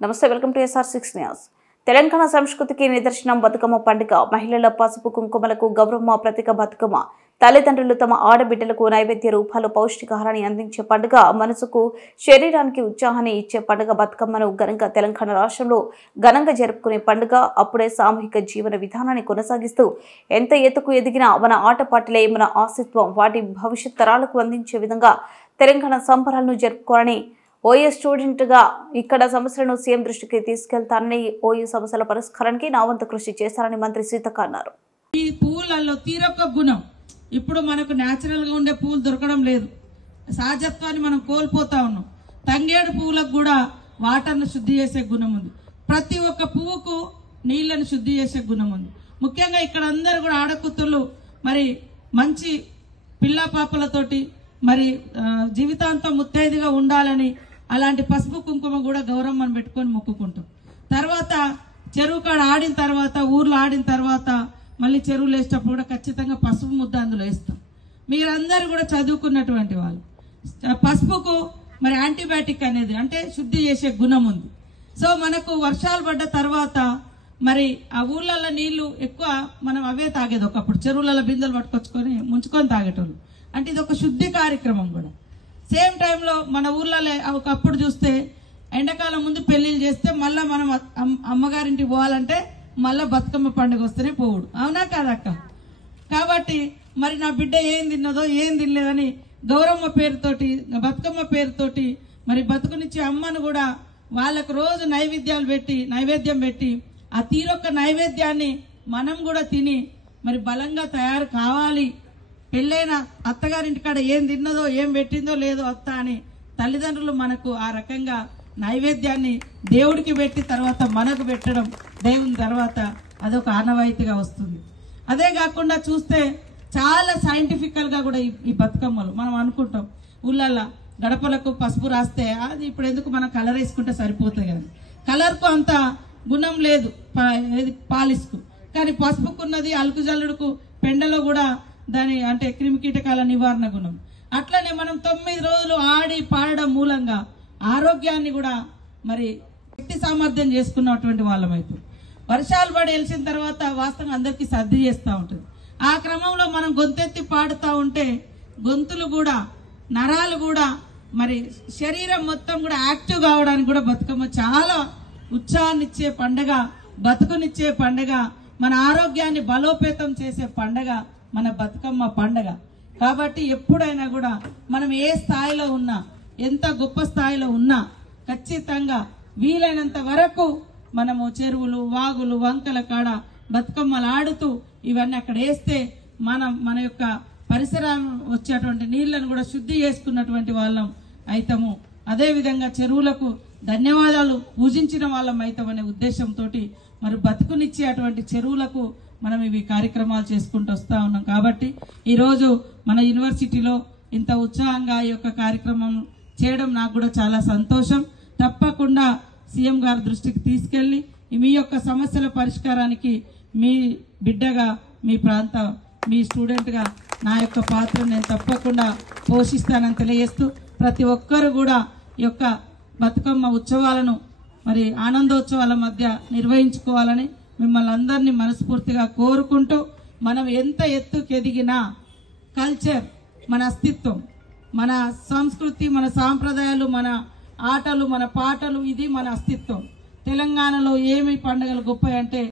నమస్తే, welcome to SR6 news. Telangana సంస్కృతికి నిదర్శనం బతుకమ్మ పండుగ. మహిళల పసుపు కుంకుమలకు గౌరవ ప్రతీక బతుకమ్మ. తల్లిదండ్రులు తమ ఆడబిడ్డలకు నైవేద్య రూపాలు పౌష్టికాహారాన్ని అందించే పండుగ. మనసుకు శరీరానికి ఉత్సాహాన్ని ఇచ్చే పండుగ బతుకమ్మను ఘనంగా తెలంగాణ రాష్ట్రంలో ఘనంగా జరుపుకునే పండుగ. అప్పుడే సామూహిక జీవన విధానాన్ని కొనసాగిస్తూ ఎంత ఎత్తుకు ఎదిగినా మన ఆటపాటలే మన ఆస్తిత్వం. వాటి భవిష్యత్ తరాలకు అందించే విధంగా తెలంగాణ సంబరాలను జరుపుకోవాలని ఓయూ స్టూడెంట్ గా ఇక్కడ సమస్యలను సీఎం దృష్టికి తీసుకెళ్తానని, ఓయూ సమస్యల పరిష్కారానికి నా వంతు కృషి చేశారని మంత్రి సీతక్క అన్నారు. ఈ పూలలో తీరొక్క గుణం. ఇప్పుడు మనకు న్యాచురల్ గా ఉండే పూలు దొరకడం లేదు, సహజత్వాన్ని మనం కోల్పోతా ఉన్నాం. తంగేడు పువ్వులకు కూడా వాటర్ను శుద్ధి చేసే గుణం ఉంది. ప్రతి ఒక్క పువ్వుకు నీళ్లను శుద్ధి చేసే గుణం ఉంది. ముఖ్యంగా ఇక్కడ అందరు కూడా ఆడకూతుళ్ళు మరి మంచి పిల్ల పాపలతోటి మరి జీవితాంతం ముత్తైదుగా ఉండాలని అలాంటి పసుపు కుంకుమ కూడా గౌరవం పెట్టుకొని మొక్కుకుంటాం. తర్వాత చెరువు కాడ ఆడిన తర్వాత, ఊర్లో ఆడిన తర్వాత మళ్ళీ చెరువులు వేసేటప్పుడు కూడా ఖచ్చితంగా పసుపు ముద్ద అందులో వేస్తాం. మీరందరూ కూడా చదువుకున్నటువంటి వాళ్ళు. పసుపుకు మరి యాంటీబయాటిక్ అనేది అంటే శుద్ధి చేసే గుణం ఉంది. సో మనకు వర్షాలు పడ్డ తర్వాత మరి ఆ ఊర్లలో నీళ్లు ఎక్కువ మనం అవే తాగేది. ఒకప్పుడు చెరువులలో బిందెలు పట్టుకొచ్చుకొని ముంచుకొని తాగేటోళ్ళు. అంటే ఇది ఒక శుద్ధి కార్యక్రమం కూడా. సేమ్ టైంలో మన ఊర్లలో ఒకప్పుడు చూస్తే ఎండాకాలం ముందు పెళ్లిళ్ళు చేస్తే మళ్ళా మనం అమ్మగారింటికి పోవాలంటే మళ్ళా బతుకమ్మ పండుగ వస్తేనే పోవుడు. అవునా కాదక్క? కాబట్టి మరి నా బిడ్డ ఏం తిన్నదో ఏం తినలేదని గౌరమ్మ పేరుతోటి, బతుకమ్మ పేరుతోటి మరి బతుకునిచ్చే అమ్మను కూడా వాళ్ళకు రోజు నైవేద్యం పెట్టి ఆ తీరొక్క నైవేద్యాన్ని మనం కూడా తిని మరి బలంగా తయారు కావాలి. పెళ్ళైన అత్తగారింటికాడ ఏం తిన్నదో ఏం పెట్టిందో లేదో అత్త అని తల్లిదండ్రులు మనకు ఆ రకంగా నైవేద్యాన్ని దేవుడికి పెట్టి తర్వాత మనకు పెట్టడం, దేవుని తర్వాత అదొక ఆనవాయితీగా వస్తుంది. అదే కాకుండా చూస్తే చాలా సైంటిఫికల్ గా కూడా ఈ బతుకమ్మలు మనం అనుకుంటాం ఊళ్ళల్లో గడపలకు పసుపు రాస్తే అది ఇప్పుడు ఎందుకు మనం కలర్ వేసుకుంటే సరిపోతుంది కదా. కలర్కు అంత గుణం లేదు పాలిస్కు, కానీ పసుపుకున్నది అలుకు జల్లుడుకు పెండలో కూడా దాని అంటే క్రిమి కీటకాల నివారణ గుణం. అట్లనే మనం 9 రోజులు ఆడి పాడడం మూలంగా ఆరోగ్యాన్ని కూడా మరి శక్తి సామర్థ్యం చేసుకున్నటువంటి వాళ్ళమైతే వర్షాలు పడి వెలిసిన తర్వాత వాస్తవంగా అందరికీ సర్ది చేస్తూ ఉంటుంది. ఆ క్రమంలో మనం గొంతెత్తి పాడుతూ ఉంటే గొంతులు కూడా నరాలు కూడా మరి శరీరం మొత్తం కూడా యాక్టివ్ కావడానికి కూడా బతుకమ్మ చాలా ఉత్సాహాన్నిచ్చే పండగ, బతుకునిచ్చే పండగ, మన ఆరోగ్యాన్ని బలోపేతం చేసే పండగ మన బతుకమ్మ పండగ. కాబట్టి ఎప్పుడైనా కూడా మనం ఏ స్థాయిలో ఉన్నా, ఎంత గొప్ప స్థాయిలో ఉన్నా ఖచ్చితంగా వీలైనంత వరకు మనము చెరువులు, వాగులు, వంకల కాడ బతుకమ్మలు ఆడుతూ ఇవన్నీ అక్కడ వేస్తే మన యొక్క పరిసరం వచ్చేటువంటి నీళ్లను కూడా శుద్ధి చేసుకున్నటువంటి వాళ్ళం అవుతాము. అదేవిధంగా చెరువులకు ధన్యవాదాలు పూజించిన వాళ్ళం అవుతామనే ఉద్దేశంతో మరి బతుకునిచ్చే అటువంటి చెరువులకు మనం ఇవి కార్యక్రమాలు చేసుకుంటూ వస్తా ఉన్నాం. కాబట్టి ఈరోజు మన యూనివర్సిటీలో ఇంత ఉత్సాహంగా ఈ యొక్క కార్యక్రమం చేయడం నాకు కూడా చాలా సంతోషం. తప్పకుండా సీఎం గారి దృష్టికి తీసుకెళ్లి మీ యొక్క సమస్యల పరిష్కారానికి మీ బిడ్డగా, మీ స్టూడెంట్గా నా యొక్క పాత్ర నేను తప్పకుండా పోషిస్తానని తెలియజేస్తూ ప్రతి ఒక్కరు కూడా ఈ యొక్క బతుకమ్మ ఉత్సవాలను మరి ఆనందోత్సవాల మధ్య నిర్వహించుకోవాలని మిమ్మల్ని అందరినీ మనస్ఫూర్తిగా కోరుకుంటూ, మనం ఎంత ఎత్తుకు ఎదిగినా కల్చర్, మన అస్తిత్వం, మన సంస్కృతి, మన సాంప్రదాయాలు, మన ఆటలు, మన పాటలు, ఇది మన అస్తిత్వం. తెలంగాణలో ఏమి పండుగలు గొప్ప అంటే